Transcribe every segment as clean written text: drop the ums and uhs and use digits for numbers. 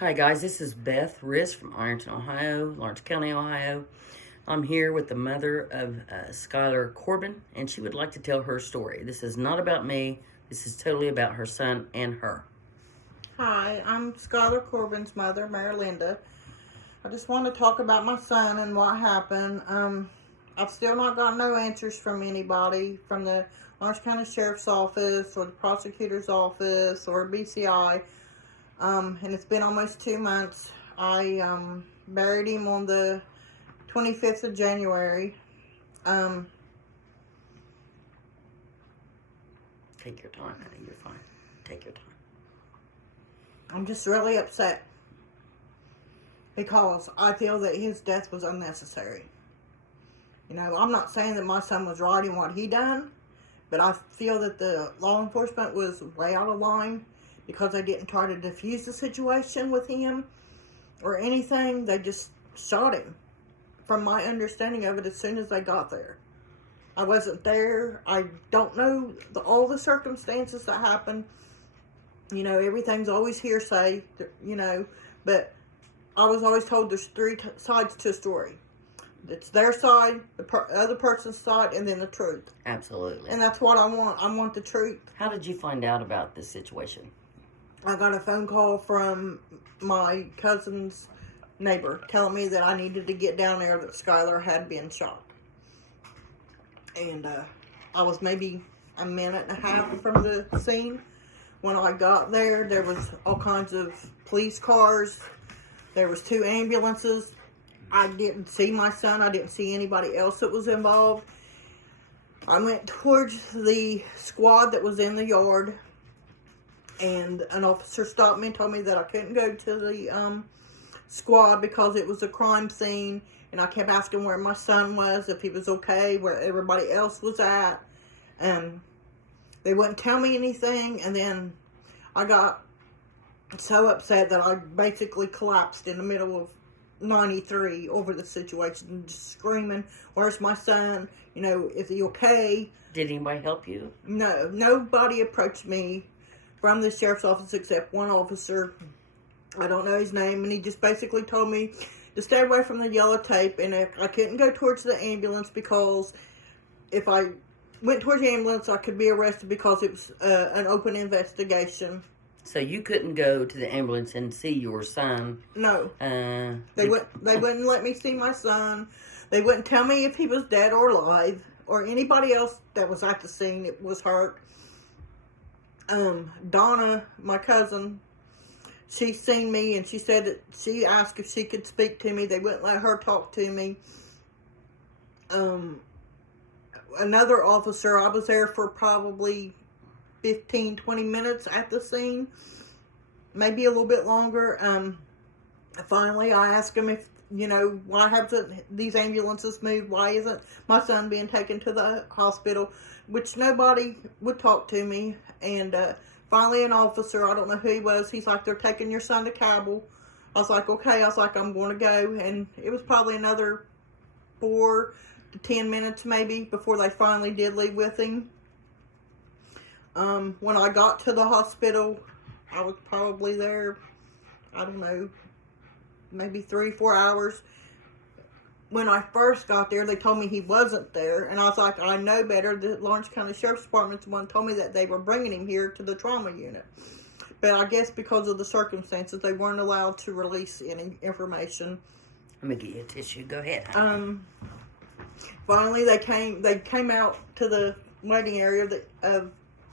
Hi guys, this is Beth Riss from Ironton, Ohio, Lawrence County, Ohio. I'm here with the mother of Skylar Corbin, and she would like to tell her story. This is not about me. This is totally about her son and her. Hi, I'm Skylar Corbin's mother, Mary Linda. I just want to talk about my son and what happened. I've still not got no answers from anybody, from the Lawrence County Sheriff's Office or the Prosecutor's Office or BCI. And it's been almost 2 months. I buried him on the 25th of January. Take your time, honey. You're fine. Take your time. I'm just really upset because I feel that his death was unnecessary. You know, I'm not saying that my son was right in what he done, but I feel that the law enforcement was way out of line because they didn't try to defuse the situation with him or anything. They just shot him, from my understanding of it, as soon as they got there. I wasn't there. I don't know all the circumstances that happened. You know, everything's always hearsay, you know, but I was always told there's three sides to a story. It's their side, the other person's side, and then the truth. Absolutely. And that's what I want. I want the truth. How did you find out about this situation? I got a phone call from my cousin's neighbor telling me that I needed to get down there, that Skylar had been shot. And I was maybe a minute and a half from the scene. When I got there, there was all kinds of police cars. There was 2 ambulances. I didn't see my son. I didn't see anybody else that was involved. I went towards the squad that was in the yard, and an officer stopped me and told me that I couldn't go to the squad because it was a crime scene. And I kept asking where my son was, if he was okay, where everybody else was at. And they wouldn't tell me anything, and then I got so upset that I basically collapsed in the middle of 93 over the situation, just screaming, "Where's my son? You know, is he okay?" Did anybody help you? No, nobody approached me from the sheriff's office except one officer. I don't know his name, and he just basically told me to stay away from the yellow tape, and I couldn't go towards the ambulance because if I went towards the ambulance, I could be arrested because it was an open investigation. So you couldn't go to the ambulance and see your son? No. They wouldn't let me see my son. They wouldn't tell me if he was dead or alive, or anybody else that was at the scene that was hurt. Donna, my cousin, she seen me, and she said that she asked if she could speak to me. They wouldn't let her talk to me. Another officer, I was there for probably 15, 20 minutes at the scene, maybe a little bit longer. Finally, I asked him if, you know, why haven't these ambulances moved? Why isn't my son being taken to the hospital? Which nobody would talk to me. And finally, an officer, I don't know who he was, he's like, "They're taking your son to Cabell." I was like, "Okay." I was like, "I'm going to go." And it was probably another 4 to 10 minutes maybe before they finally did leave with him. When I got to the hospital, I was probably there, I don't know, maybe 3-4 hours. When I first got there, they told me he wasn't there, and I was like, I know better. The Lawrence County Sheriff's Department's the one told me that they were bringing him here to the trauma unit. But I guess because of the circumstances, they weren't allowed to release any information. Let me get you a tissue. Go ahead. Finally, they came out to the waiting area of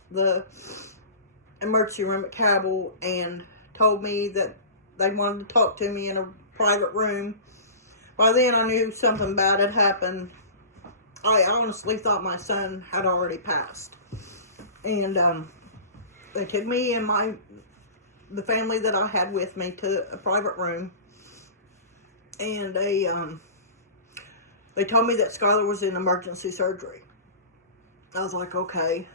the emergency room at Cabell and told me that they wanted to talk to me in a private room. By then, I knew something bad had happened. I honestly thought my son had already passed. And they took me and the family that I had with me to a private room. And they told me that Skylar was in emergency surgery. I was like, okay.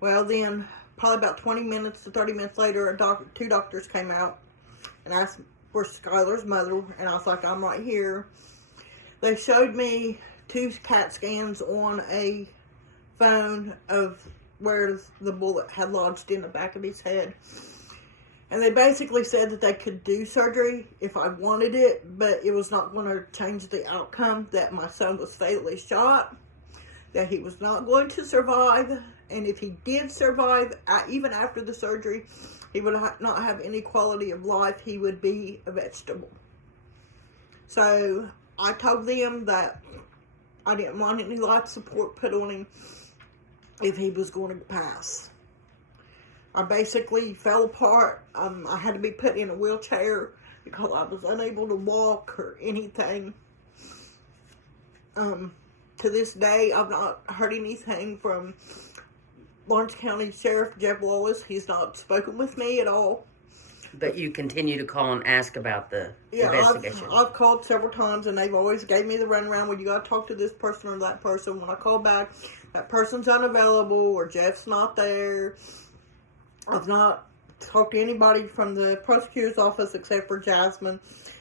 Well, then, probably about 20 minutes to 30 minutes later, 2 doctors came out and asked for Skylar's mother, and I was like, "I'm right here." They showed me 2 CAT scans on a phone of where the bullet had lodged in the back of his head. And they basically said that they could do surgery if I wanted it, but it was not going to change the outcome, that my son was fatally shot, that he was not going to survive, and if he did survive, even after the surgery, he would not have any quality of life. He would be a vegetable. So I told them that I didn't want any life support put on him if he was going to pass. I basically fell apart. I had to be put in a wheelchair because I was unable to walk or anything. To this day, I've not heard anything from Lawrence County Sheriff Jeff Wallace. He's not spoken with me at all. But you continue to call and ask about the investigation. I've called several times, and they've always gave me the runaround. Well, you got to talk to this person or that person. When I call back, that person's unavailable or Jeff's not there. I've not talked to anybody from the prosecutor's office except for Jasmine,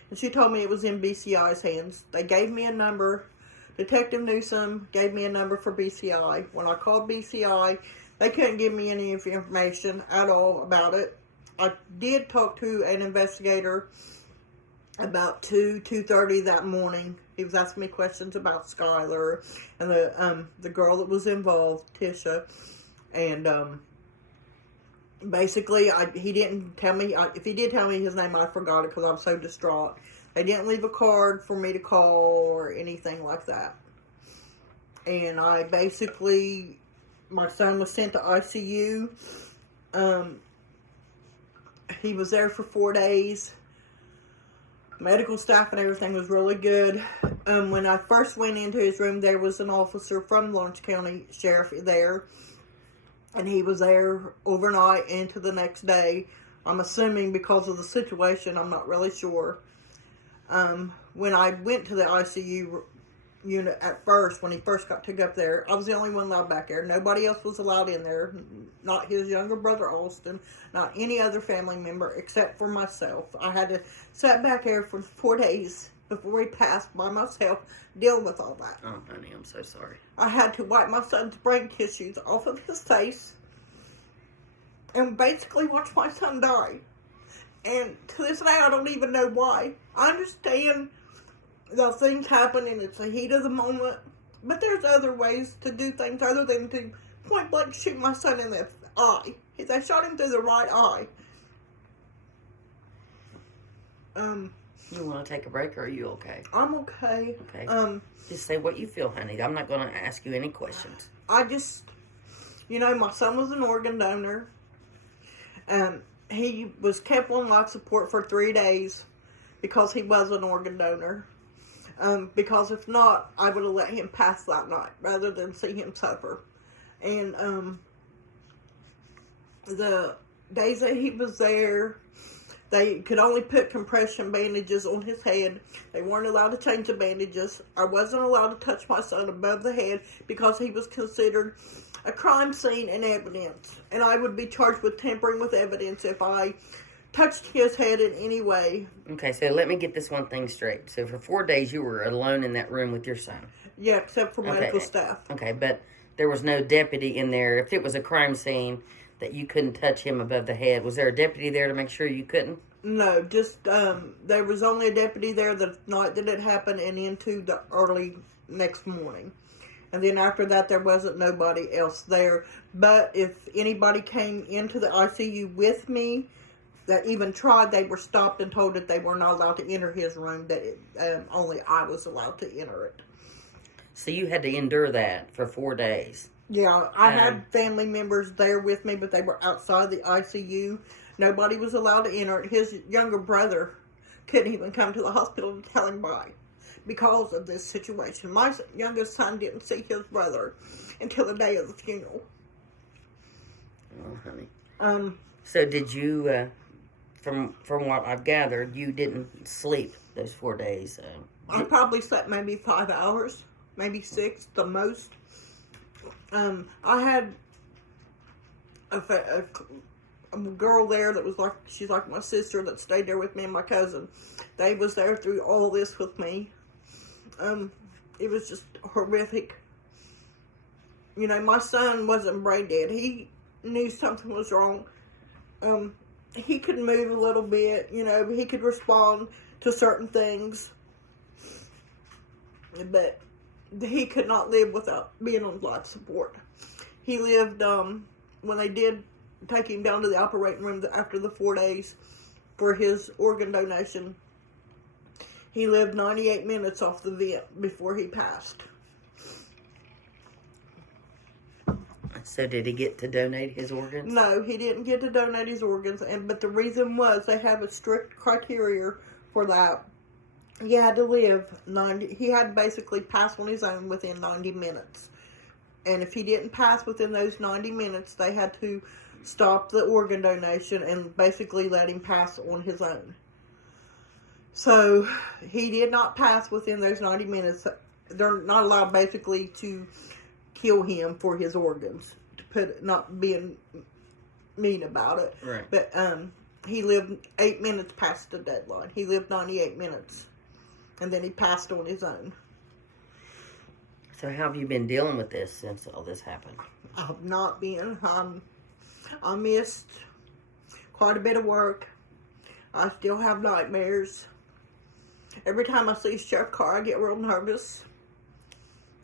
and she told me it was in BCI's hands. They gave me a number. Detective Newsom gave me a number for BCI. When I called BCI, they couldn't give me any information at all about it. I did talk to an investigator about 2:30 that morning. He was asking me questions about Skyler and the girl that was involved, Tisha, and basically, he didn't tell me. If he did tell me his name, I forgot it because I'm so distraught. They didn't leave a card for me to call or anything like that. And I basically, my son was sent to ICU. He was there for 4 days. Medical staff and everything was really good. When I first went into his room, there was an officer from Lawrence County Sheriff there. And he was there overnight into the next day. I'm assuming because of the situation. I'm not really sure. When I went to the ICU unit at first, when he first got took up there, I was the only one allowed back there. Nobody else was allowed in there. Not his younger brother, Austin. Not any other family member except for myself. I had to sit back there for 4 days before he passed by myself, dealing with all that. Oh, honey, I'm so sorry. I had to wipe my son's brain tissues off of his face and basically watch my son die. And to this day, I don't even know why. I understand that things happen and it's the heat of the moment, but there's other ways to do things other than to point blank shoot my son in the eye. They shot him through the right eye. You want to take a break, or are you okay? I'm okay. Okay. Just say what you feel, honey. I'm not going to ask you any questions. I just, my son was an organ donor. He was kept on life support for 3 days because he was an organ donor. Because if not, I would have let him pass that night rather than see him suffer. And the days that he was there, they could only put compression bandages on his head. They weren't allowed to change the bandages. I wasn't allowed to touch my son above the head because he was considered a crime scene and evidence. And I would be charged with tampering with evidence if I touched his head in any way. Okay, so let me get this one thing straight. So for 4 days, you were alone in that room with your son? Yeah, except for medical staff. Okay, but there was no deputy in there. If it was a crime scene that you couldn't touch him above the head, was there a deputy there to make sure you couldn't? No, just there was only a deputy there the night that it happened and into the early next morning. And then after that, there wasn't nobody else there. But if anybody came into the ICU with me that even tried, they were stopped and told that they were not allowed to enter his room, that only I was allowed to enter it. So you had to endure that for 4 days. Yeah, I had family members there with me, but they were outside the ICU. Nobody was allowed to enter it. His younger brother couldn't even come to the hospital to tell him bye because of this situation. My youngest son didn't see his brother until the day of the funeral. Oh, honey. So did you, from what I've gathered, you didn't sleep those 4 days? I probably slept maybe 5 hours, maybe 6, the most. I had a girl there that was she's like my sister that stayed there with me and my cousin. They was there through all this with me. It was just horrific. My son wasn't brain dead. He knew something was wrong. he could move a little bit, you know, he could respond to certain things, but he could not live without being on life support. He lived, when they did take him down to the operating room after the 4 days for his organ donation, he lived 98 minutes off the vent before he passed. So did he get to donate his organs? No, he didn't get to donate his organs, but the reason was they have a strict criteria for that. He had to live 90. He had to basically pass on his own within 90 minutes, and if he didn't pass within those 90 minutes, they had to stop the organ donation and basically let him pass on his own. So he did not pass within those 90 minutes. They're not allowed basically to kill him for his organs, to put it, not being mean about it. Right. But he lived 8 minutes past the deadline. He lived 98 minutes, and then he passed on his own. So how have you been dealing with this since all this happened? I've not been. I missed quite a bit of work. I still have nightmares. Every time I see a sheriff's car, I get real nervous.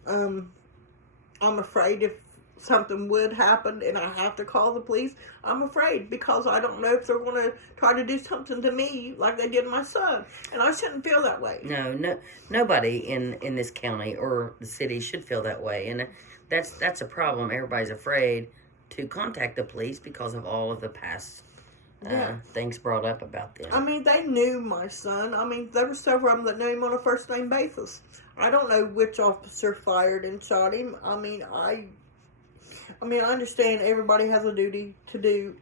I'm afraid if something would happen and I have to call the police, I'm afraid because I don't know if they're going to try to do something to me like they did my son. And I shouldn't feel that way. No, nobody in this county or the city should feel that way. And that's a problem. Everybody's afraid to contact the police because of all of the past things brought up about them. I mean, they knew my son. I mean, there were several of them that knew him on a first-name basis. I don't know which officer fired and shot him. I mean, I understand everybody has a duty to do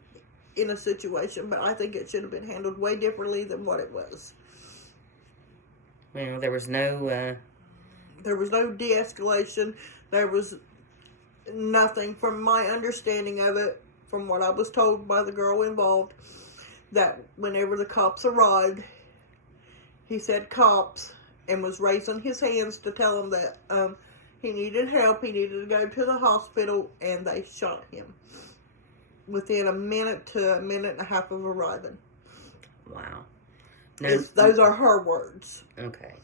in a situation, but I think it should have been handled way differently than what it was. Well, there was no de-escalation. There was nothing. From my understanding of it, from what I was told by the girl involved, that whenever the cops arrived, he said cops and was raising his hands to tell them that he needed help, he needed to go to the hospital, and they shot him within a minute to a minute and a half of arriving. Wow. Those are her words. Okay.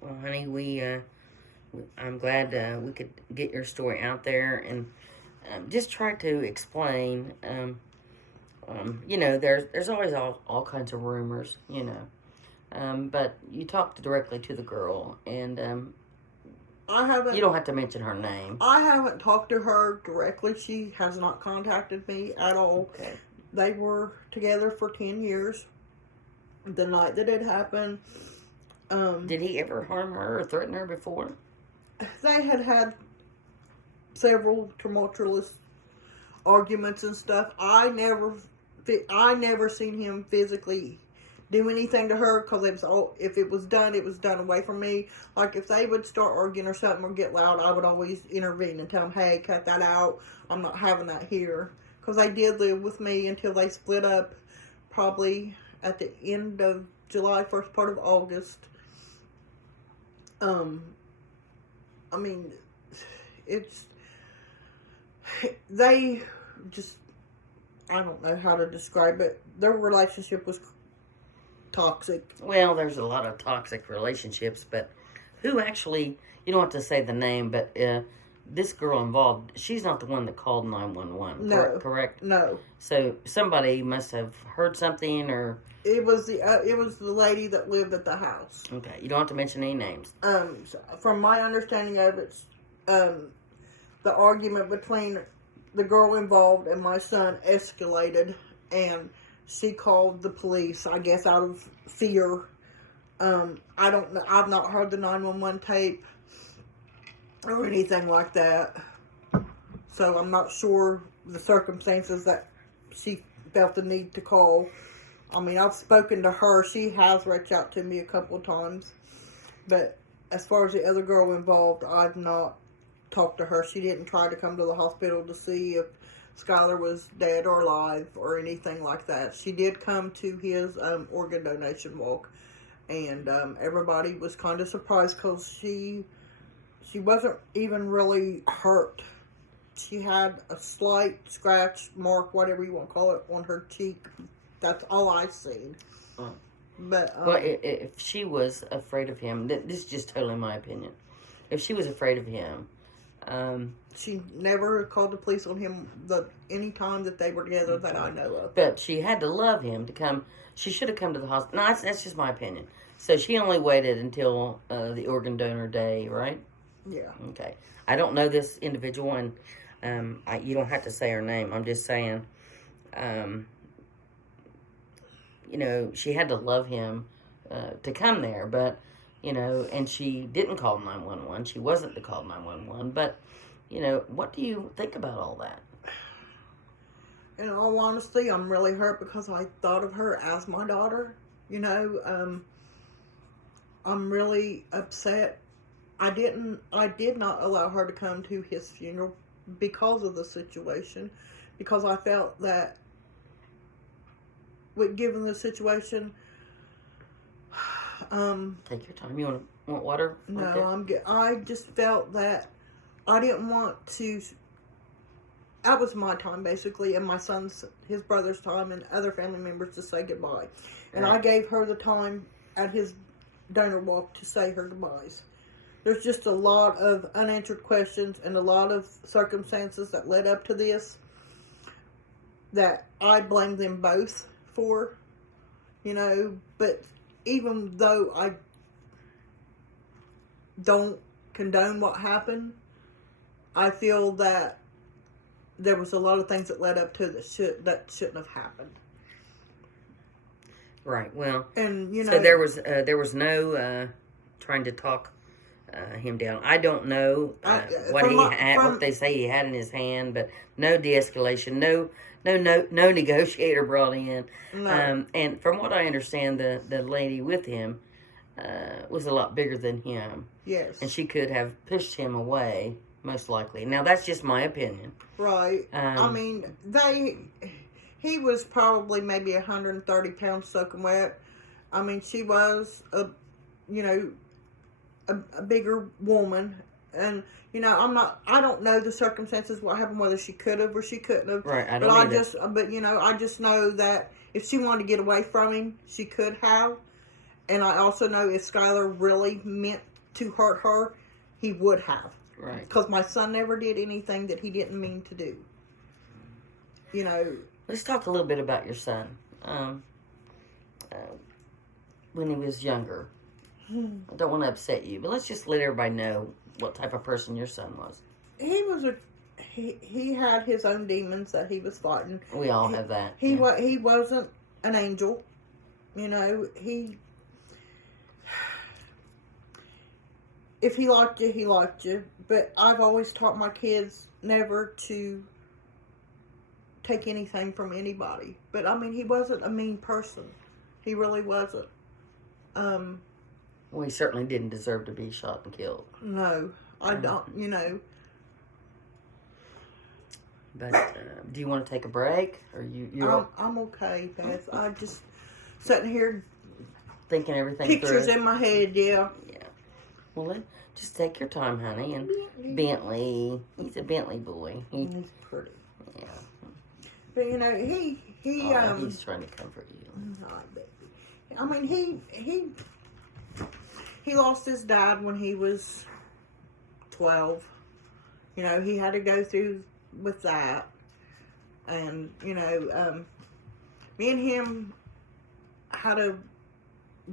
Well, honey, I'm glad we could get your story out there and just try to explain. You know, there's always all kinds of rumors, you know. But you talked directly to the girl, and I haven't. You don't have to mention her name. I haven't talked to her directly. She has not contacted me at all. Okay. They were together for 10 years. The night that it happened. Did he ever harm her or threaten her before? They had several tumultuous arguments and stuff. I never seen him physically do anything to her, because if it was done away from me. Like if they would start arguing or something or get loud, I would always intervene and tell them, hey, cut that out. I'm not having that here. Because they did live with me until they split up, probably at the end of July, first part of August. I mean, they just, I don't know how to describe it. Their relationship was toxic. Well, there's a lot of toxic relationships, but who actually, you don't have to say the name, but this girl involved, she's not the one that called 911, No. correct? No. So somebody must have heard something, or... It was the lady that lived at the house. Okay, you don't have to mention any names. From my understanding of it, the argument between the girl involved and my son escalated, and she called the police, I guess, out of fear. I don't know. I've not heard the 911 tape or anything like that. So I'm not sure the circumstances that she felt the need to call. I mean, I've spoken to her. She has reached out to me a couple of times. But as far as the other girl involved, I've not talked to her. She didn't try to come to the hospital to see if Skyler was dead or alive or anything like that. She did come to his organ donation walk. And everybody was kind of surprised because she wasn't even really hurt. she had a slight scratch, mark, whatever you want to call it, on her cheek. That's all I seen. But well, if she was afraid of him, this is just totally my opinion. If she was afraid of him, she never called the police on him any time that they were together that I know of. But she had to love him to come. She should have come to the hospital. No, that's just my opinion. So she only waited until the organ donor day, right? Yeah. Okay. I don't know this individual, and you don't have to say her name. I'm just saying, she had to love him to come there, but, and she didn't call 911. She wasn't to call 911, but, what do you think about all that? In all honesty, I'm really hurt because I thought of her as my daughter. I'm really upset. I did not allow her to come to his funeral because of the situation, because I felt that, given the situation, take your time. You want water? No, Okay. I'm good. I just felt that I didn't want to. That was my time, basically, and his brother's time, and other family members to say goodbye. And Right. I gave her the time at his donor walk to say her goodbyes. There's just a lot of unanswered questions and a lot of circumstances that led up to this that I blame them both for, but even though I don't condone what happened, I feel that there was a lot of things that led up to that shouldn't have happened. Right. Well, and so there was no trying to talk him down. I don't know what they say he had in his hand, but no de-escalation, no negotiator brought in. No. And from what I understand, the lady with him was a lot bigger than him. Yes. And she could have pushed him away, most likely. Now, that's just my opinion. Right. I mean, he was probably maybe 130 pounds soaking wet. I mean, she was a bigger woman. And, I don't know the circumstances, what happened, whether she could have or she couldn't have. Right, I don't either. I just know that if she wanted to get away from him, she could have. And I also know if Skylar really meant to hurt her, he would have. Right. Because my son never did anything that he didn't mean to do. Let's talk a little bit about your son. When he was younger. I don't want to upset you, but let's just let everybody know what type of person your son was. He had his own demons that he was fighting. We all have that. He wasn't an angel. If he liked you, he liked you. But I've always taught my kids never to take anything from anybody. But, I mean, he wasn't a mean person. He really wasn't. Well, he certainly didn't deserve to be shot and killed. No, I don't, But do you want to take a break? Or you're I'm okay, Beth. I just sitting here thinking everything pictures through. in my head, yeah. Yeah. Well, just take your time, honey. And Bentley, he's a Bentley boy. He's pretty. Yeah. But he he's trying to comfort you. I mean, he lost his dad when he was 12. He had to go through with that. And, me and him had a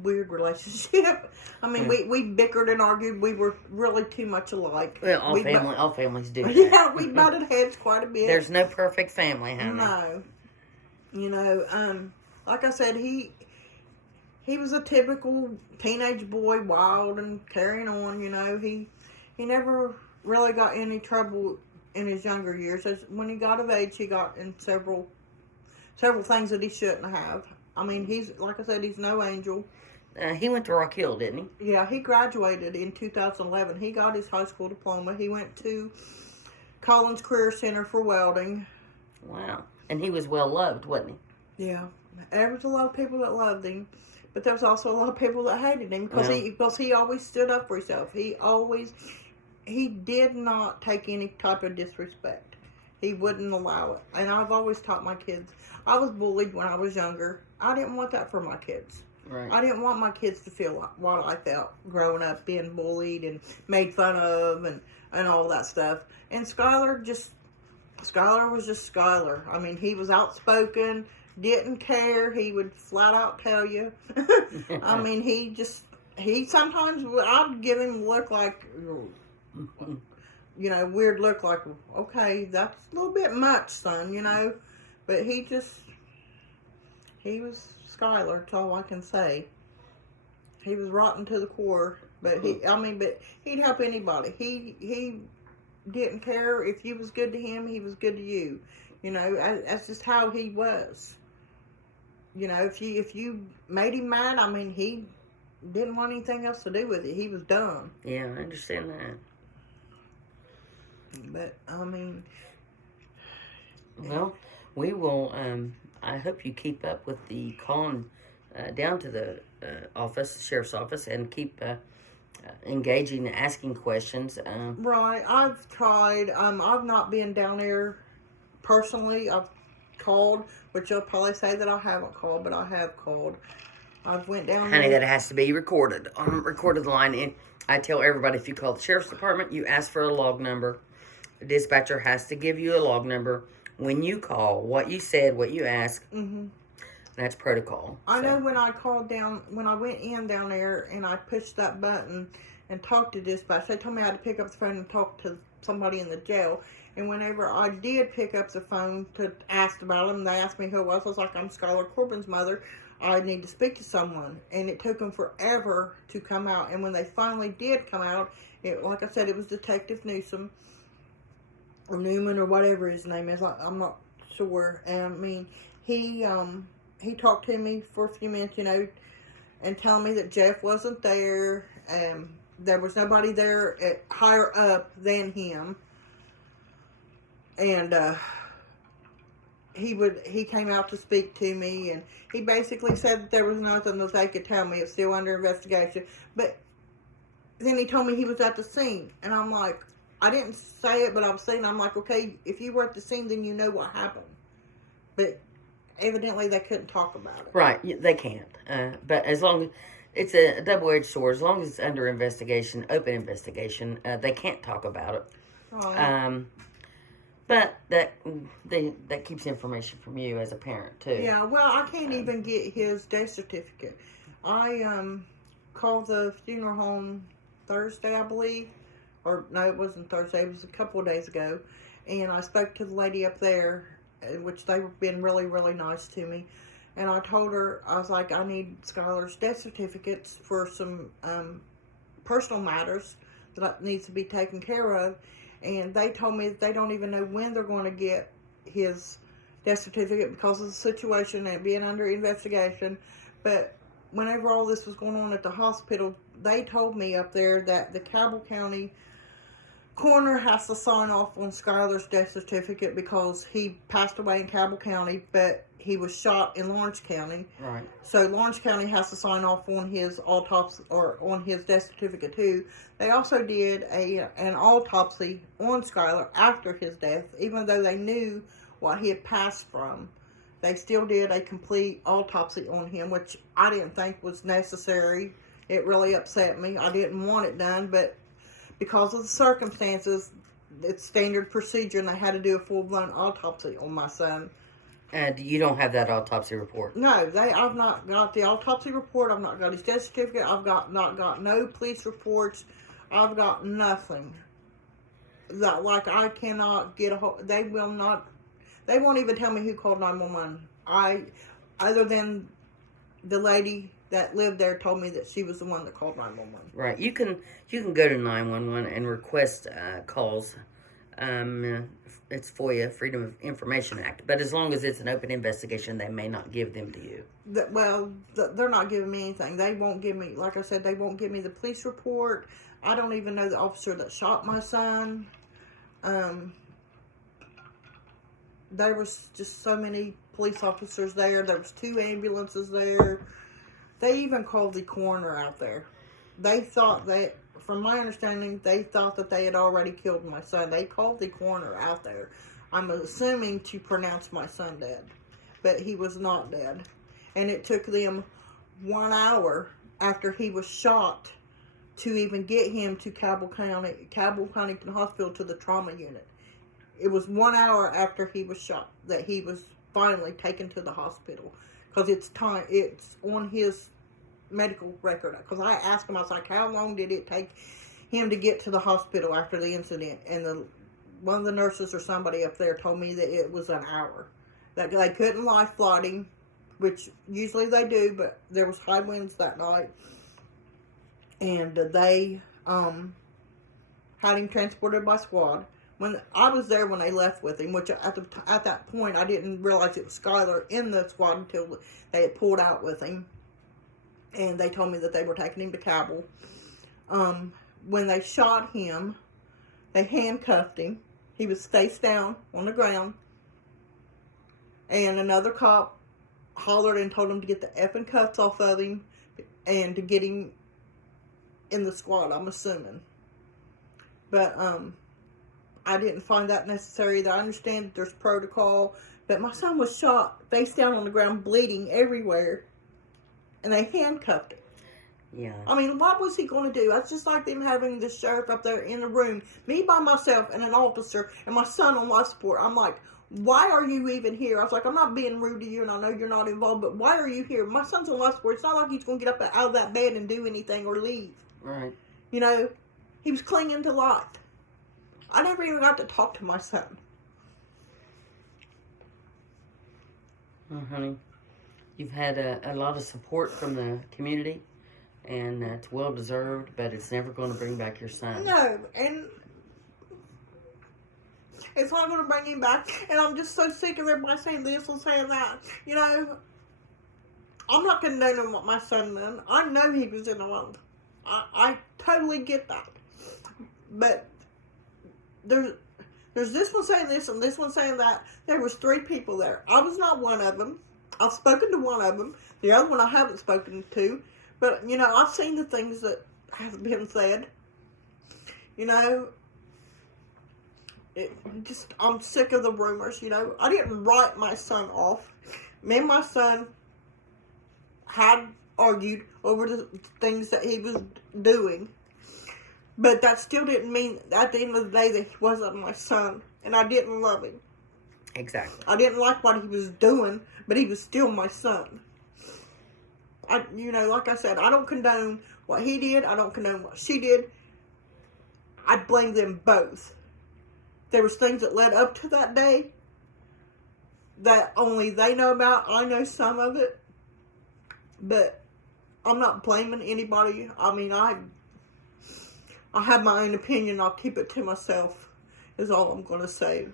weird relationship. I mean, we bickered and argued. We were really too much alike. Well, all families do that. Yeah, we butted heads quite a bit. There's no perfect family, honey. No. Like I said, he was a typical teenage boy, wild and carrying on, He never really got any trouble in his younger years. When he got of age, he got in several things that he shouldn't have. I mean, like I said, he's no angel. He went to Rock Hill, didn't he? Yeah, he graduated in 2011. He got his high school diploma. He went to Collins Career Center for welding. Wow. And he was well loved, wasn't he? Yeah. There was a lot of people that loved him. But there was also a lot of people that hated him because he always stood up for himself. He did not take any type of disrespect. He wouldn't allow it. And I've always taught my kids. I was bullied when I was younger. I didn't want that for my kids. Right. I didn't want my kids to feel like what I felt growing up, being bullied and made fun of and all that stuff. And Skylar was just Skylar. I mean, he was outspoken, didn't care. He would flat out tell you. I mean, he sometimes, I'd give him a look like, weird look like, okay, that's a little bit much, son, But he was Skylar, that's all I can say. He was rotten to the core, but he'd help anybody. He didn't care if you was good to him, he was good to you. That's just how he was. If you made him mad, I mean, he didn't want anything else to do with it. He was done. Yeah, I understand that. But, I mean... Well, we will, I hope you keep up with the calling down to the sheriff's office, and keep engaging and asking questions. Right, I've tried. I've not been down there personally. I've called, which you'll probably say that I haven't called, but I have called. I've went down Honey, there. that has to be recorded on a recorded line. And I tell everybody, if you call the sheriff's department, you ask for a log number. The dispatcher has to give you a log number when you call, what you said, what you asked. Mm-hmm. That's protocol. I know when I called down, when I went in down there and I pushed that button and talked to dispatch, they told me I had to pick up the phone and talk to somebody in the jail. And whenever I did pick up the phone to ask about them, they asked me who it was. I was like, I'm Skylar Corbin's mother. I need to speak to someone. And it took them forever to come out. And when they finally did come out, like I said, it was Detective Newsom, or Newman, or whatever his name is. I'm not sure. And I mean, he talked to me for a few minutes, and telling me that Jeff wasn't there. There was nobody there higher up than him. And he came out to speak to me, and he basically said that there was nothing that they could tell me. It's still under investigation. But then he told me he was at the scene, and I'm like, I didn't say it, but I was saying, I'm like, okay, if you were at the scene, then you know what happened. But evidently they couldn't talk about it. Right, they can't. But as long as it's a double-edged sword, as long as it's under investigation, open investigation, they can't talk about it. Right. But that keeps information from you as a parent too. Yeah, well, I can't even get his death certificate. I called the funeral home Thursday, I believe. Or, no, it wasn't Thursday. It was a couple of days ago. And I spoke to the lady up there, which they've been really, really nice to me. And I told her, I was like, I need Skylar's death certificates for some personal matters that needs to be taken care of. And they told me that they don't even know when they're going to get his death certificate because of the situation and being under investigation. But whenever all this was going on at the hospital, they told me up there that the Cabell County coroner has to sign off on Skylar's death certificate because he passed away in Cabell County, but he was shot in Lawrence County. Right. So Lawrence County has to sign off on his autopsy, or on his death certificate too. They also did an autopsy on Skylar after his death, even though they knew what he had passed from. They still did a complete autopsy on him, which I didn't think was necessary. It really upset me. I didn't want it done, but because of the circumstances, it's standard procedure, and they had to do a full-blown autopsy on my son. And you don't have that autopsy report? No, I've not got the autopsy report. I've not got his death certificate. I've not got no police reports. I've got nothing. I cannot get a hold. They won't even tell me who called 911. Other than the lady that lived there told me that she was the one that called 911. Right. You can go to 911 and request calls. It's FOIA, Freedom of Information Act. But as long as it's an open investigation, they may not give them to you. They're not giving me anything. They won't give me, like I said, they won't give me the police report. I don't even know the officer that shot my son. There was just so many police officers there. There was 2 ambulances there. They even called the coroner out there. They thought that, from my understanding, they thought that they had already killed my son. They called the coroner out there. I'm assuming to pronounce my son dead. But he was not dead. And it took them 1 hour after he was shot to even get him to Cabell Huntington Hospital to the trauma unit. It was 1 hour after he was shot that he was finally taken to the hospital. Because it's on his medical record. Because I asked him, I was like, how long did it take him to get to the hospital after the incident? And one of the nurses or somebody up there told me that it was an hour. That they couldn't life flight him, which usually they do, but there was high winds that night. And they had him transported by squad. When I was there when they left with him, which at that point I didn't realize it was Skylar in the squad until they had pulled out with him. And they told me that they were taking him to Cabell. When they shot him, they handcuffed him. He was face down on the ground. And another cop hollered and told him to get the effing cuffs off of him and to get him in the squad, I'm assuming. But I didn't find that necessary. I understand that there's protocol. But my son was shot face down on the ground, bleeding everywhere. And they handcuffed him. Yeah. I mean, what was he going to do? That's just like them having the sheriff up there in the room, me by myself and an officer, and my son on life support. I'm like, why are you even here? I was like, I'm not being rude to you, and I know you're not involved, but why are you here? My son's on life support. It's not like he's going to get up out of that bed and do anything or leave. Right. You know, he was clinging to life. I never even got to talk to my son. Oh, honey, you've had a lot of support from the community, and it's well deserved, but it's never going to bring back your son. No, and it's not going to bring him back. And I'm just so sick of everybody saying this and saying that. You know, I'm not condoning what my son done. I know he was in the wrong. I totally get that. But there's this one saying this and this one saying that. There was 3 people there. I was not one of them. I've spoken to one of them. The other one I haven't spoken to. But, you know, I've seen the things that have been said. You know, I'm sick of the rumors, you know. I didn't write my son off. Me and my son had argued over the things that he was doing. But that still didn't mean, at the end of the day, that he wasn't my son. And I didn't love him. Exactly. I didn't like what he was doing, but he was still my son. You know, like I said, I don't condone what he did. I don't condone what she did. I blame them both. There was things that led up to that day that only they know about. I know some of it. But I'm not blaming anybody. I mean, I have my own opinion. I'll keep it to myself, is all I'm going to say.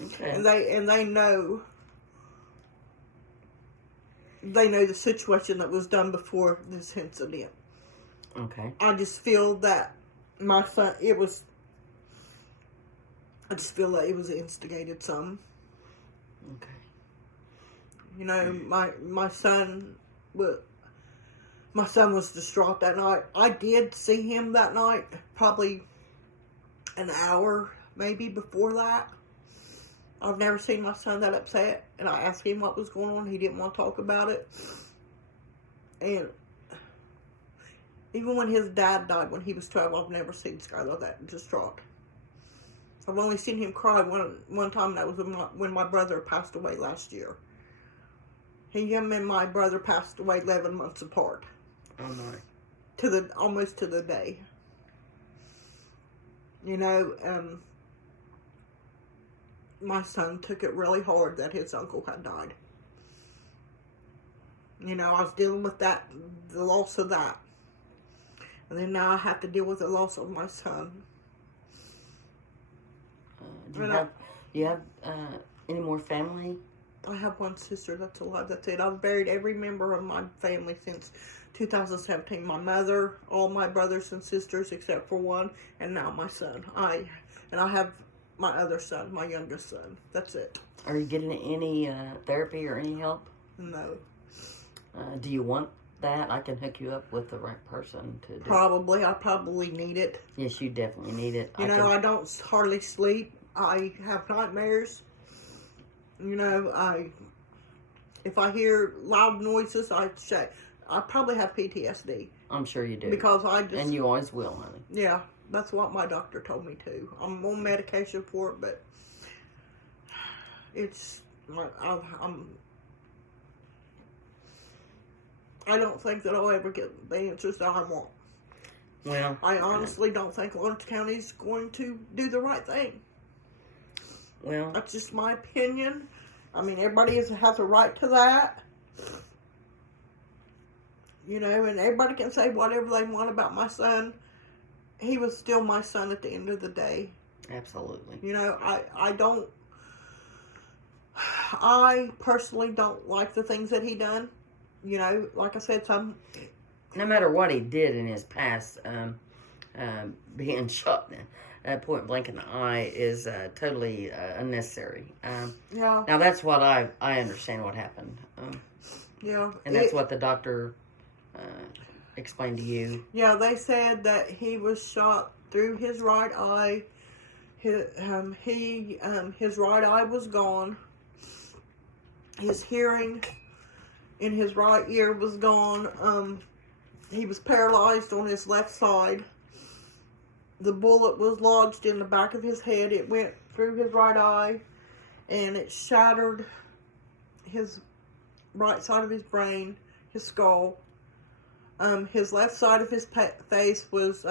Okay. And they know. They know the situation that was done before this incident. Okay. I just feel that my son, I just feel that it was instigated some. Okay. You know, my son was distraught that night. I did see him that night, probably an hour maybe before that. I've never seen my son that upset, and I asked him what was going on. He didn't want to talk about it. And even when his dad died when he was 12, I've never seen Skylar that distraught. I've only seen him cry one time, and that was when my brother passed away last year. Him and my brother passed away 11 months apart. Oh my. Almost to the day. You know, my son took it really hard that his uncle had died. You know, I was dealing with the loss of that. And then now I have to deal with the loss of my son. Do you have any more family? I have one sister that's alive. That's it. I've buried every member of my family since 2017. My mother, all my brothers and sisters except for one, and now my son. I have my other son, my youngest son. That's it. Are you getting any therapy or any help? No. Do you want that? I can hook you up with the right person to do Probably. I probably need it. Yes, you definitely need it. I don't hardly sleep. I have nightmares. You know, if I hear loud noises, I shake. I probably have PTSD. I'm sure you do. Because I just... And you always will, honey. Yeah, that's what my doctor told me too. I'm on medication for it, but it's... I don't think that I'll ever get the answers that I want. Well, I honestly don't think Lawrence County's going to do the right thing. Well, that's just my opinion. I mean, everybody has a right to that. You know, and everybody can say whatever they want about my son. He was still my son at the end of the day. Absolutely. You know, I personally don't like the things that he done. You know, like I said, no matter what he did in his past, being shot point blank in the eye is totally unnecessary. Yeah. Now that's what I understand what happened. Yeah. And that's what the doctor explained to you. Yeah, they said that he was shot through his right eye. His right eye was gone. His hearing in his right ear was gone. He was paralyzed on his left side. The bullet was lodged in the back of his head. It went through his right eye, and it shattered his right side of his brain, his skull. His left side of his face was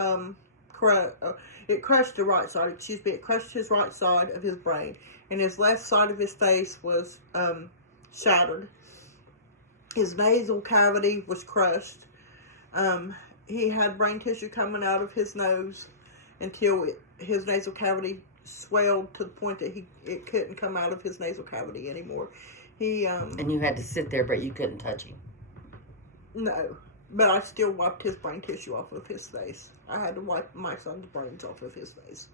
it crushed the right side. Excuse me, it crushed his right side of his brain, and his left side of his face was shattered. His nasal cavity was crushed. He had brain tissue coming out of his nose until his nasal cavity swelled to the point that it couldn't come out of his nasal cavity anymore. And you had to sit there, but you couldn't touch him. No, but I still wiped his brain tissue off of his face. I had to wipe my son's brains off of his face.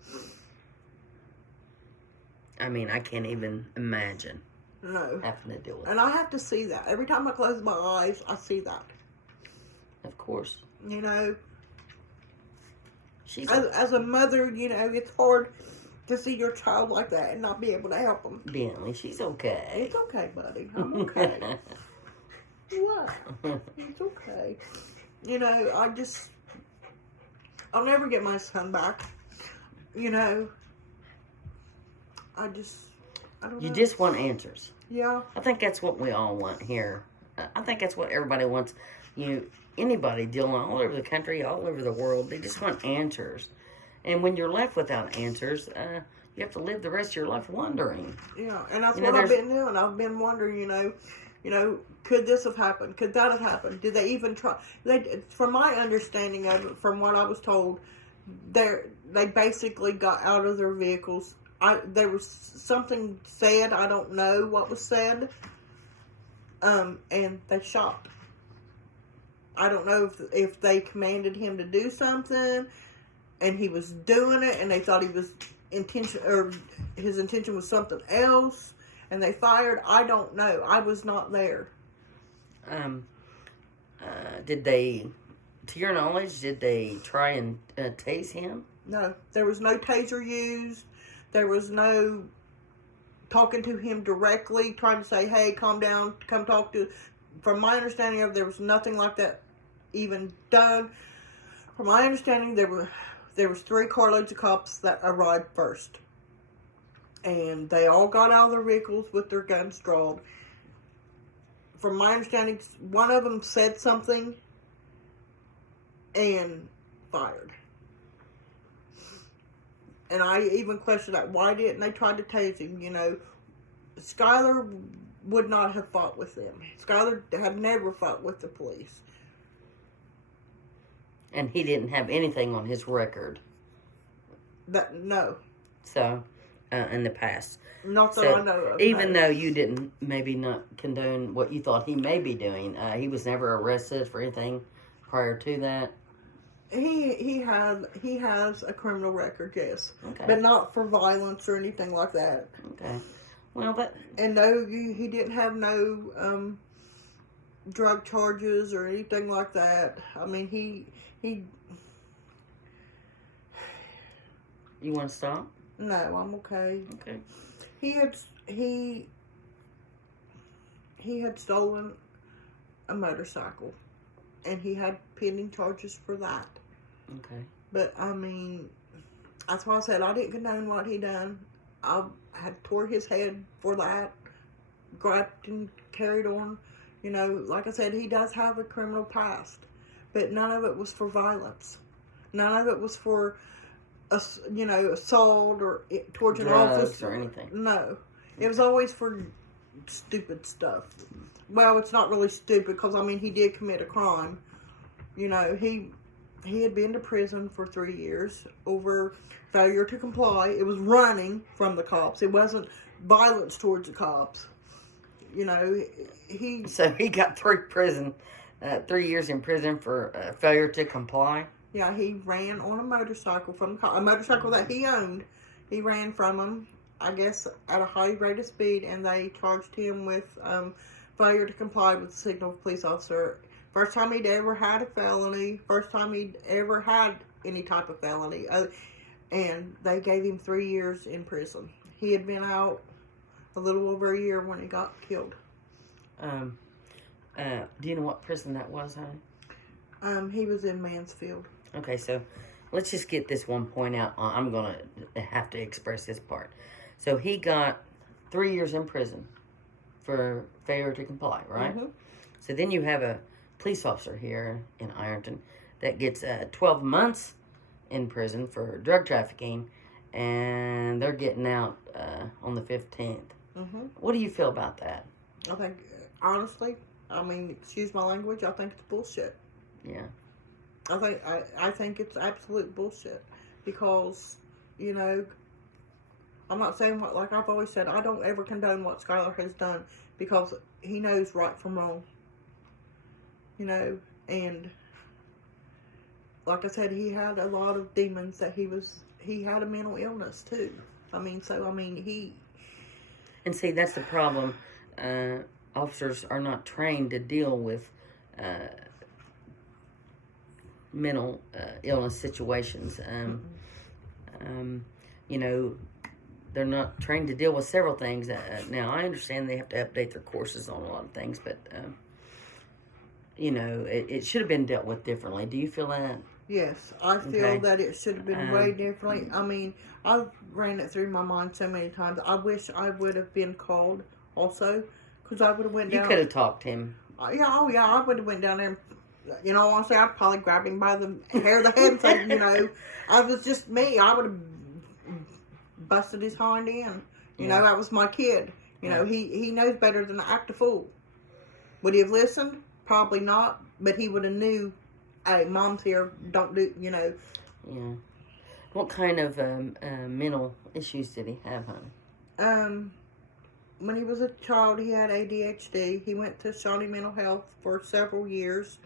I mean, I can't even imagine. No. Having to deal with and I have to see that. Every time I close my eyes, I see that. Of course. You know, as a mother, you know, it's hard to see your child like that and not be able to help them. Bentley, she's okay. It's okay, buddy. I'm okay. What? It's okay. You know, I'll never get my son back. You know, I don't know. You just want answers. Yeah. I think that's what we all want here. I think that's what everybody wants. Anybody dealing all over the country, all over the world, they just want answers. And when you're left without answers, you have to live the rest of your life wondering. Yeah, and that's what I've been doing. I've been wondering, you know, could this have happened? Could that have happened? Did they even try? From my understanding of it, from what I was told, they basically got out of their vehicles. There was something said, I don't know what was said, and they shot. I don't know if they commanded him to do something, and he was doing it, and they thought his intention was something else, and they fired. I don't know. I was not there. Did they, to your knowledge, did they try and tase him? No, there was no taser used. There was no talking to him directly, trying to say, hey, calm down, come talk to... From my understanding of, there was nothing like that even done. From my understanding, there was 3 carloads of cops that arrived first. And they all got out of their vehicles with their guns drawn. From my understanding, one of them said something and fired. And I even questioned that. Why didn't they try to tase him? You know, Skyler would not have fought with them. Skyler had never fought with the police. And he didn't have anything on his record. No. So, in the past. Not that I know of. Even though you didn't maybe not condone what you thought he may be doing, he was never arrested for anything prior to that. He has a criminal record, yes. Okay. But not for violence or anything like that. Okay. Well, And no, he didn't have no drug charges or anything like that. I mean, he... You want to stop? No, I'm okay. Okay. He he had stolen a motorcycle, and he had pending charges for that. Okay. But I mean, that's why I said I didn't condone what he done. I had tore his head for that, grabbed and carried on. You know, like I said, he does have a criminal past, but none of it was for violence. None of it was for, assault or towards an Drugs office or anything. No, it was always for stupid stuff. Well, it's not really stupid because I mean he did commit a crime. You know, he had been to prison for 3 years over failure to comply. It was running from the cops. It wasn't violence towards the cops. You know, So he got 3 years in prison for failure to comply. Yeah, he ran on a motorcycle from a motorcycle that he owned. He ran from them, I guess, at a high rate of speed, and they charged him with failure to comply with the signal of a police officer. First time he'd ever had a felony. First time he'd ever had any type of felony. And they gave him 3 years in prison. He had been out a little over a year when he got killed. Do you know what prison that was, honey? He was in Mansfield. Okay, so let's just get this one point out. I'm going to have to express this part. So he got 3 years in prison for failure to comply, right? Mm-hmm. So then you have a police officer here in Ironton that gets 12 months in prison for drug trafficking, and they're getting out on the 15th. Mm-hmm. What do you feel about that? I think, honestly, I mean, excuse my language, I think it's bullshit. Yeah. I think it's absolute bullshit because, you know, I'm not saying like I've always said, I don't ever condone what Skylar has done because he knows right from wrong. You know, and like I said, he had a lot of demons that he had a mental illness too. And see, that's the problem. Officers are not trained to deal with mental illness situations. You know, they're not trained to deal with several things. Now, I understand they have to update their courses on a lot of things, but, you know, it should have been dealt with differently. Do you feel that? Yes, I feel that it should have been way differently. I mean, I've ran it through my mind so many times. I wish I would have been called also, because I would have went down. You could have talked to him. I would have went down there and, you know, honestly, I'd probably grabbed him by the hair of the head and said, you know, I was just me. I would have busted his hind end. You know, that was my kid. You know, he knows better than to act a fool. Would he have listened? Probably not, but he would have knew, hey, mom's here, don't do, you know. Yeah. What kind of mental issues did he have, honey? When he was a child, he had ADHD. He went to Shawnee Mental Health for several years.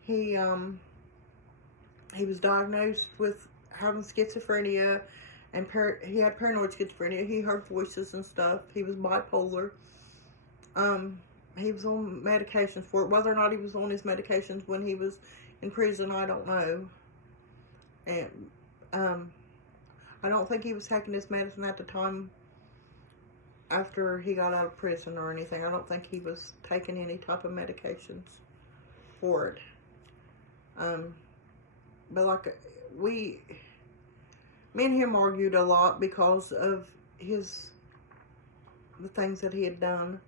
He was diagnosed with having schizophrenia, and he had paranoid schizophrenia. He heard voices and stuff. He was bipolar. He was on medications for it. Whether or not he was on his medications when he was in prison, I don't know. And I don't think he was taking his medicine at the time after he got out of prison or anything. I don't think he was taking any type of medications for it. But like me and him argued a lot because of the things that he had done.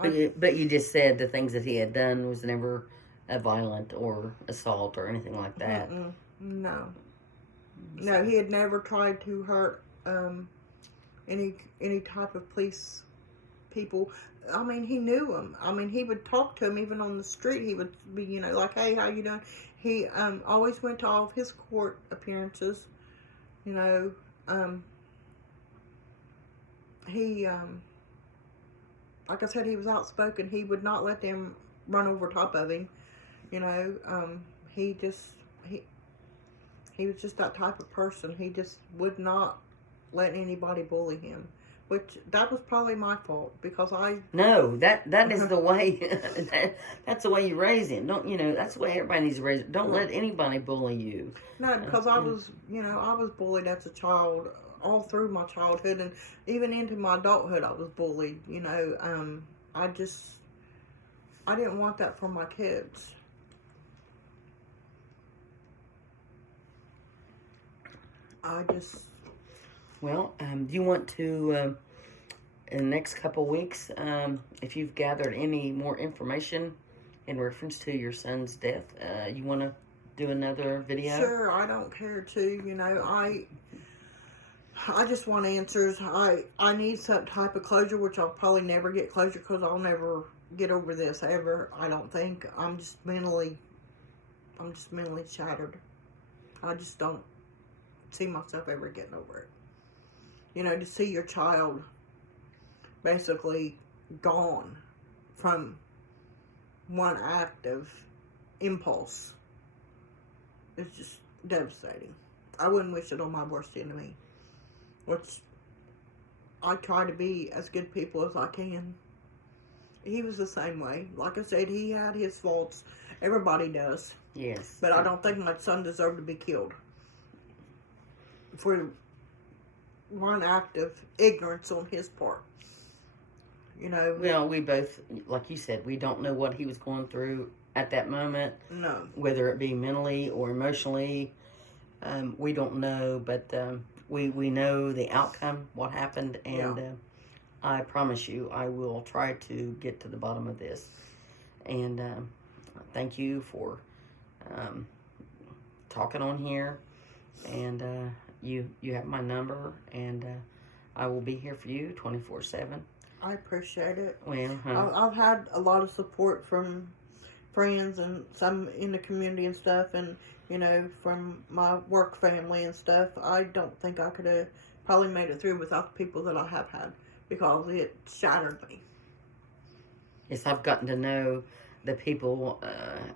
But you just said the things that he had done was never violent or assault or anything like that. No, he had never tried to hurt any type of police people. I mean, he knew them. I mean, he would talk to them even on the street. He would be, you know, like, hey, how you doing? He always went to all of his court appearances. You know, like I said, he was outspoken. He would not let them run over top of him. You know, he was just that type of person. He just would not let anybody bully him. Which, that was probably my fault, because No, that is the way, that's the way you raise him. Don't, you know, that's the way everybody needs to raise him. Don't let anybody bully you. No, because I was bullied as a child all through my childhood and even into my adulthood, I was bullied. You know, I didn't want that for my kids. Well, do you want to, in the next couple weeks, if you've gathered any more information in reference to your son's death, you want to do another video? Sure, I don't care to. You know, I just want answers. I need some type of closure, which I'll probably never get closure because I'll never get over this ever. I don't think. I'm just mentally shattered. I just don't see myself ever getting over it. You know, to see your child basically gone from one act of impulse, it's just devastating. I wouldn't wish it on my worst enemy, which I try to be as good people as I can. He was the same way. Like I said, he had his faults. Everybody does. Yes. But I don't think my son deserved to be killed for one act of ignorance on his part. You know. Well, we both, like you said, we don't know what he was going through at that moment. No. Whether it be mentally or emotionally, we don't know. But we know the outcome, what happened, and I promise you, I will try to get to the bottom of this. And thank you for talking on here. And you have my number, and I will be here for you 24/7. I appreciate it. Well, I've had a lot of support from friends and some in the community and stuff, and you know, from my work family and stuff. I don't think I could have probably made it through without the people that I have had, because it shattered me. Yes, I've gotten to know the people,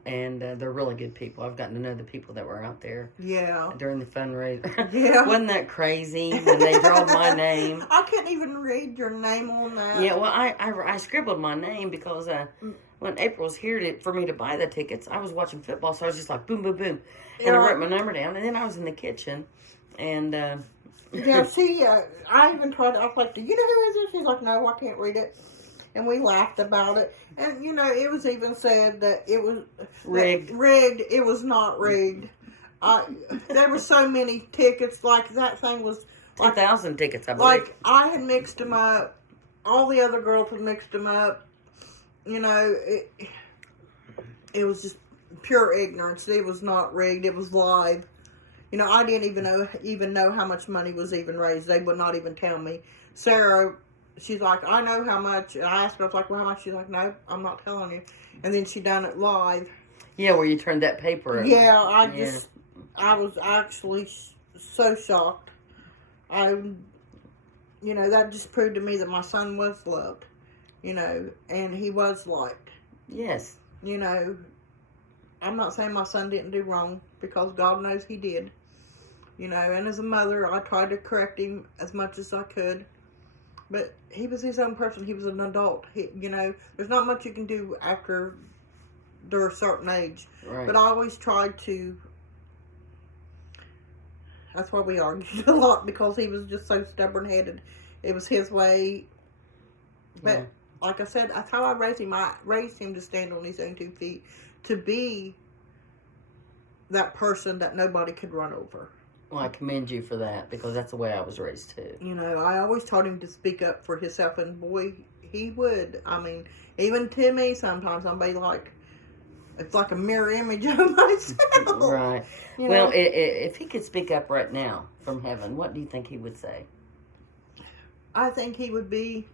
and they're really good people. I've gotten to know the people that were out there. Yeah. During the fundraiser. Yeah. Wasn't that crazy when they drawed my name? I couldn't even read your name on that. Yeah, well, I scribbled my name because when April was here for me to buy the tickets, I was watching football, so I was just like, boom, boom, boom. And I wrote my number down, and then I was in the kitchen, and... yeah, see, I even tried, I was like, do you know who is this? She's like, no, I can't read it. And we laughed about it. And, you know, it was even said that it was... rigged. Rigged. It was not rigged. There were so many tickets. Like, that thing was... 2,000 tickets, I believe. Like, I had mixed them up. All the other girls had mixed them up. You know, it was just pure ignorance. It was not rigged. It was live. You know, I didn't even know how much money was even raised. They would not even tell me. Sarah... She's like, I know how much. And I asked her, I was like, well, how much? She's like, no, I'm not telling you. And then she done it live. Yeah, where you turned that paper over. Yeah, I was actually so shocked. You know, that just proved to me that my son was loved, you know, and he was liked. Yes. You know, I'm not saying my son didn't do wrong, because God knows he did. You know, and as a mother, I tried to correct him as much as I could. But he was his own person. He was an adult. You know, there's not much you can do after they're a certain age. Right. But I always tried to... That's why we argued a lot, because he was just so stubborn-headed. It was his way. But, like I said, that's how I raised him. I raised him to stand on his own 2 feet. To be that person that nobody could run over. Well, I commend you for that, because that's the way I was raised too. You know, I always taught him to speak up for himself, and boy, he would. I mean, even to me, sometimes I'll be like, it's like a mirror image of myself. Right. You well, know? if he could speak up right now from heaven, what do you think he would say? I think he would be...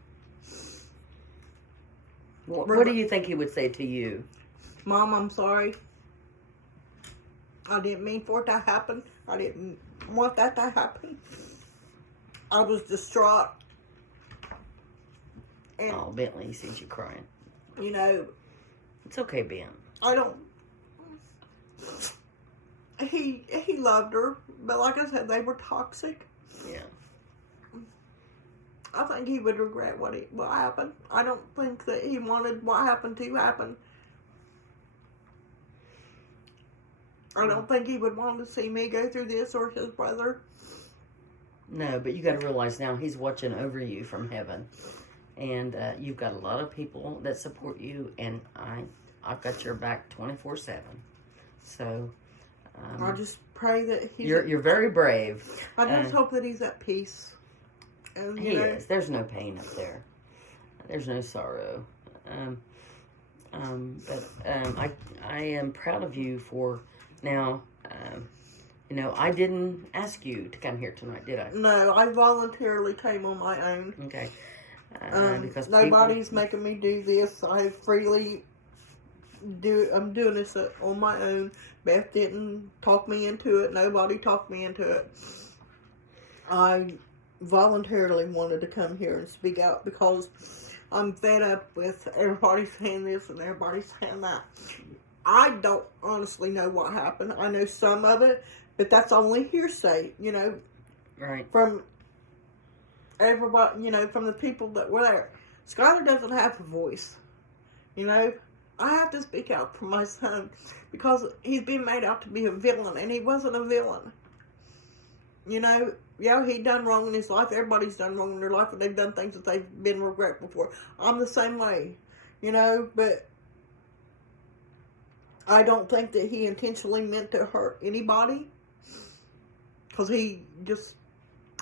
What do you think he would say to you? Mom, I'm sorry. I didn't mean for it to happen. I didn't want that to happen. I was distraught. And, oh, Bentley, he sees you crying. You know... It's okay, Ben. I don't... He loved her, but like I said, they were toxic. Yeah. I think he would regret what happened. I don't think that he wanted what happened to happen. I don't think he would want to see me go through this, or his brother. No, but you got to realize now he's watching over you from heaven. And you've got a lot of people that support you, and I've got your back 24/7. So I just pray that you're very brave. I just hope that he's at peace. And, He is. There's no pain up there. There's no sorrow. I am proud of you for now. I didn't ask you to come here tonight, did I? No, I voluntarily came on my own. Okay. Because nobody's making me do this. I freely I'm doing this on my own. Beth didn't talk me into it. Nobody talked me into it. I voluntarily wanted to come here and speak out because I'm fed up with everybody saying this and everybody saying that. I don't honestly know what happened. I know some of it, but that's only hearsay, Right. From everybody, from the people that were there. Skylar doesn't have a voice, I have to speak out for my son because he's been made out to be a villain, and he wasn't a villain. Yeah, he done wrong in his life. Everybody's done wrong in their life, and they've done things that they've been regretful for. I'm the same way, but I don't think that he intentionally meant to hurt anybody. Because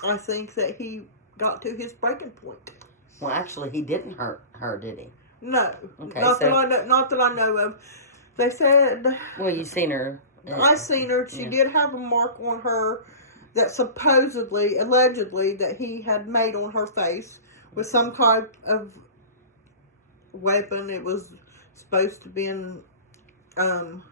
I think that he got to his breaking point. Well, actually, he didn't hurt her, did he? No. Okay, not that I know of. They said... Well, you seen her. I seen her. She did have a mark on her that allegedly, that he had made on her face with some kind of weapon. It was supposed to be from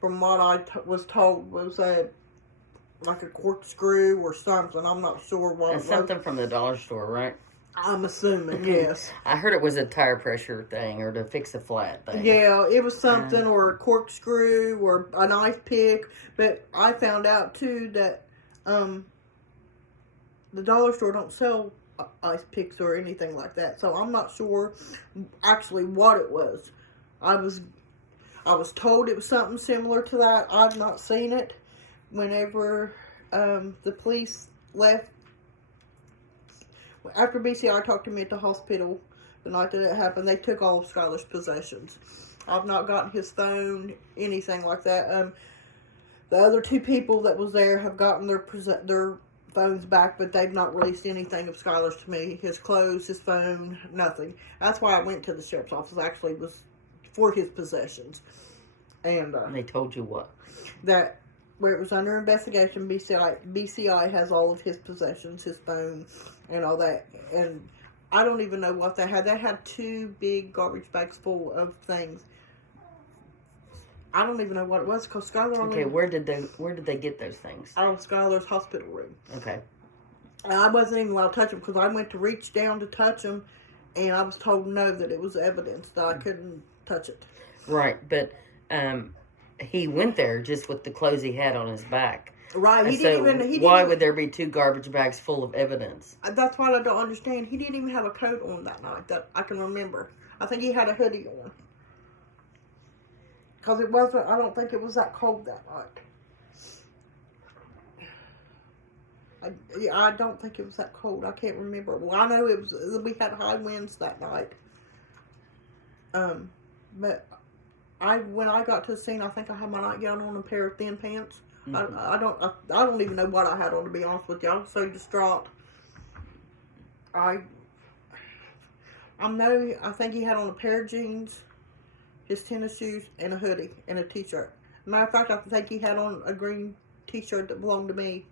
what I was told, was like a corkscrew or something. I'm not sure what it was. Something from the dollar store, right? I'm assuming, yes. I heard it was a tire pressure thing or to fix a flat thing. Yeah, it was something, or a corkscrew or a knife pick. But I found out too that the dollar store don't sell ice picks or anything like that. So I'm not sure actually what it was. I was told it was something similar to that. I've not seen it. Whenever the police left, after BCI talked to me at the hospital the night that it happened, they took all of Skylar's possessions. I've not gotten his phone, anything like that. The other two people that was there have gotten their phones back, but they've not released anything of Skylar's to me. His clothes, his phone, nothing. That's why I went to the sheriff's office, actually, was for his possessions. And they told you what? That where it was under investigation, BCI has all of his possessions, his phone, and all that. And I don't even know what they had. They had 2 big garbage bags full of things. I don't even know what it was because Skylar. Okay, where did they get those things? Out of Skylar's hospital room. Okay. And I wasn't even allowed to touch them because I went to reach down to touch them, and I was told no, that it was evidence that I couldn't touch it. Right, but he went there just with the clothes he had on his back. Right. Why would there be 2 garbage bags full of evidence? That's what I don't understand. He didn't even have a coat on that night that I can remember. I think he had a hoodie on. Because I don't think it was that cold that night. I don't think it was that cold. I can't remember. Well, I know we had high winds that night. But when I got to the scene, I think I had my nightgown on and a pair of thin pants. Mm-hmm. I don't even know what I had on, to be honest with you. I was so distraught. I think he had on a pair of jeans, his tennis shoes, and a hoodie, and a t-shirt. Matter of fact, I think he had on a green t-shirt that belonged to me.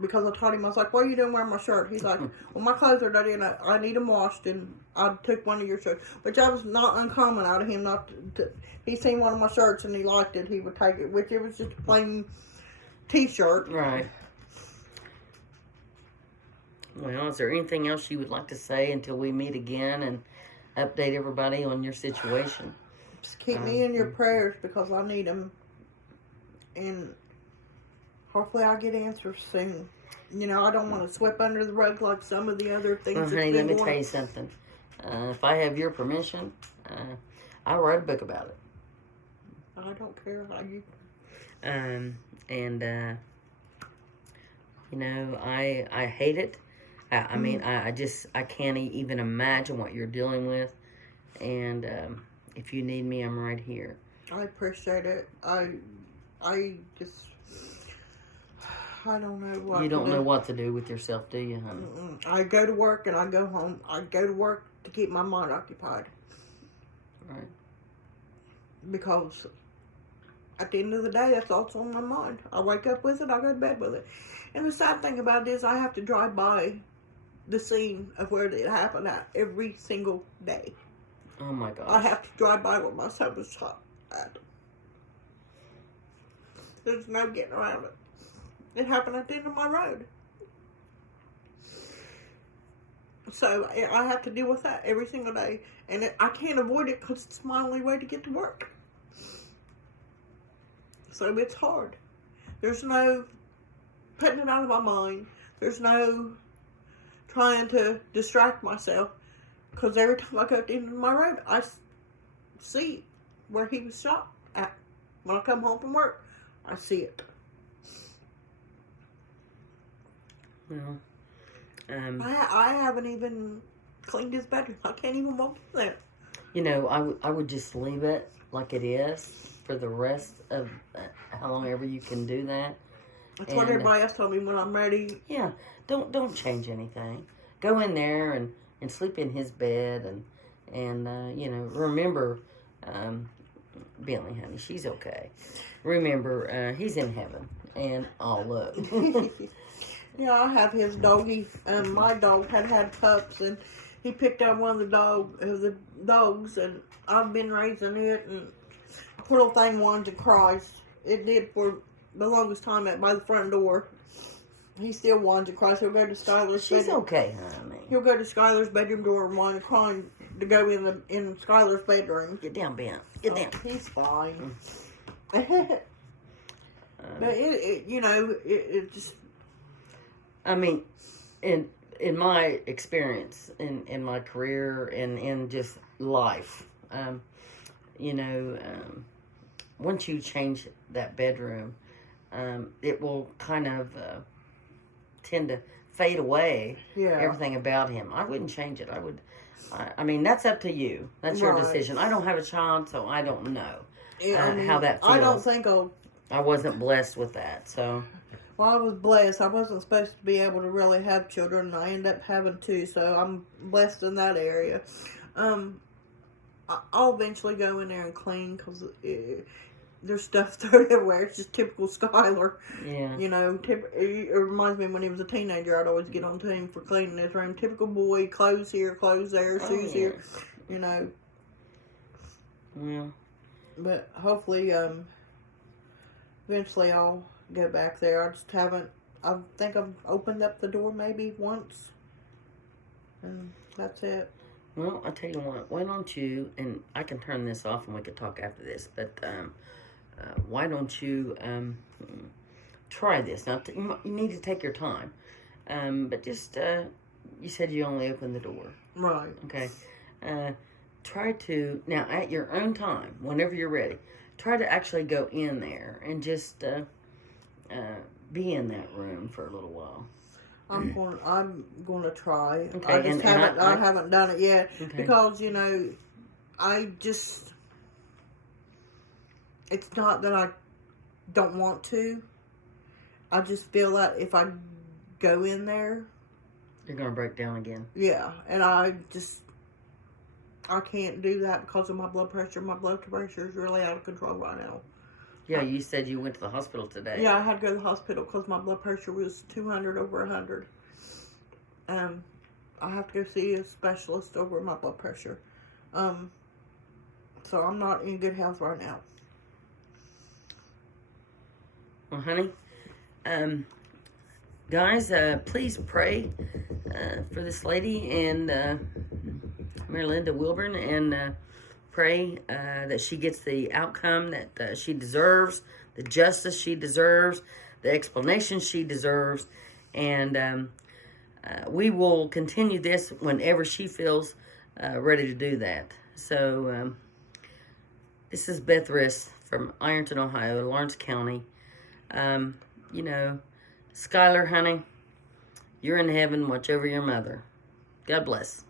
Because I told him, I was like, what are you doing wearing my shirt? He's like, well, my clothes are dirty and I need them washed, and I took one of your shirts. Which I was not uncommon out of him. Not to, he seen one of my shirts and he liked it, he would take it. Which it was just a plain t-shirt. Right. Well, is there anything else you would like to say until we meet again and update everybody on your situation? Just keep me in your prayers because I need them. And hopefully I get answers soon. I don't want to sweep under the rug like some of the other things. Well, honey, let me tell you something. If I have your permission, I'll write a book about it. I don't care how you... You know, I hate it. I mean, I can't even imagine what you're dealing with. And if you need me, I'm right here. I appreciate it. I just, I don't know what You don't to do. know what to do with yourself, do you, honey? I go to work and I go home. I go to work to keep my mind occupied. Right. Because at the end of the day, that's all that's on my mind. I wake up with it, I go to bed with it. And the sad thing about it is I have to drive by the scene of where it happened at every single day. Oh my gosh. I have to drive by where my son was shot at. There's no getting around it. It happened at the end of my road. So I have to deal with that every single day. And I can't avoid it because it's my only way to get to work. So it's hard. There's no putting it out of my mind. There's no trying to distract myself. Because every time I go to the end of my road, I see where he was shot at. When I come home from work, I see it. Well, I haven't even cleaned his bedroom. I can't even walk in there. you know, I would just leave it like it is for the rest of how long ever you can do that. That's what everybody else told me when I'm ready. Yeah, don't change anything. Go in there and sleep in his bed and you know, remember, Bentley, honey, she's okay. Remember, he's in heaven and all love. Yeah, I have his doggy. My dog had pups, and he picked up one of the dogs, and I've been raising it, and poor little thing wanted to cry. It did for the longest time by the front door. He still wanted to cry, so he'll go to Skylar's bedroom. She's okay, honey. He'll go to Skylar's bedroom door and want to cry to go in Skylar's bedroom. Get down, Ben. Get down. He's fine. But it just. I mean, in my experience, in my career, and in just life, you know, once you change that bedroom, it will kind of tend to fade away. Yeah. Everything about him. I wouldn't change it. I mean, that's up to you. That's your decision. I don't have a child, so I don't know how that feels. I don't think I wasn't blessed with that, so. Well, I was blessed. I wasn't supposed to be able to really have children, and I ended up having two, so I'm blessed in that area. I'll eventually go in there and clean, because there's stuff thrown everywhere. It's just typical Skylar. Yeah. You know, it reminds me when he was a teenager, I'd always get on to him for cleaning his room. Typical boy, clothes here, clothes there, shoes here, you know. Yeah. But hopefully, eventually I'll go back there. I just haven't. I think I've opened up the door maybe once, and that's it. Well, I tell you what. Why don't you? And I can turn this off, and we could talk after this. But why don't you try this? Now you need to take your time. But just you said you only opened the door, Right. okay? Try to now at your own time, whenever you're ready. Try to actually go in there and just. Be in that room for a little while. I'm going to try. Okay, I just haven't done it yet, okay. because you know, it's not that I don't want to. I just feel that if I go in there, You're gonna break down again. yeah, and I can't do that because of my blood pressure. My blood pressure is really out of control right now. Yeah, you said you went to the hospital today. Yeah, I had to go to the hospital because my blood pressure was 200 over 100. I have to go see a specialist over my blood pressure. So I'm not in good health right now. Well, honey, guys, please pray for this lady and Marilinda Wilburn, and pray that she gets the outcome that she deserves, the justice she deserves, the explanation she deserves, and we will continue this whenever she feels ready to do that. So this is Beth Riss from Ironton, Ohio, Lawrence County. You know, Skylar, honey, you're in heaven. Watch over your mother. God bless.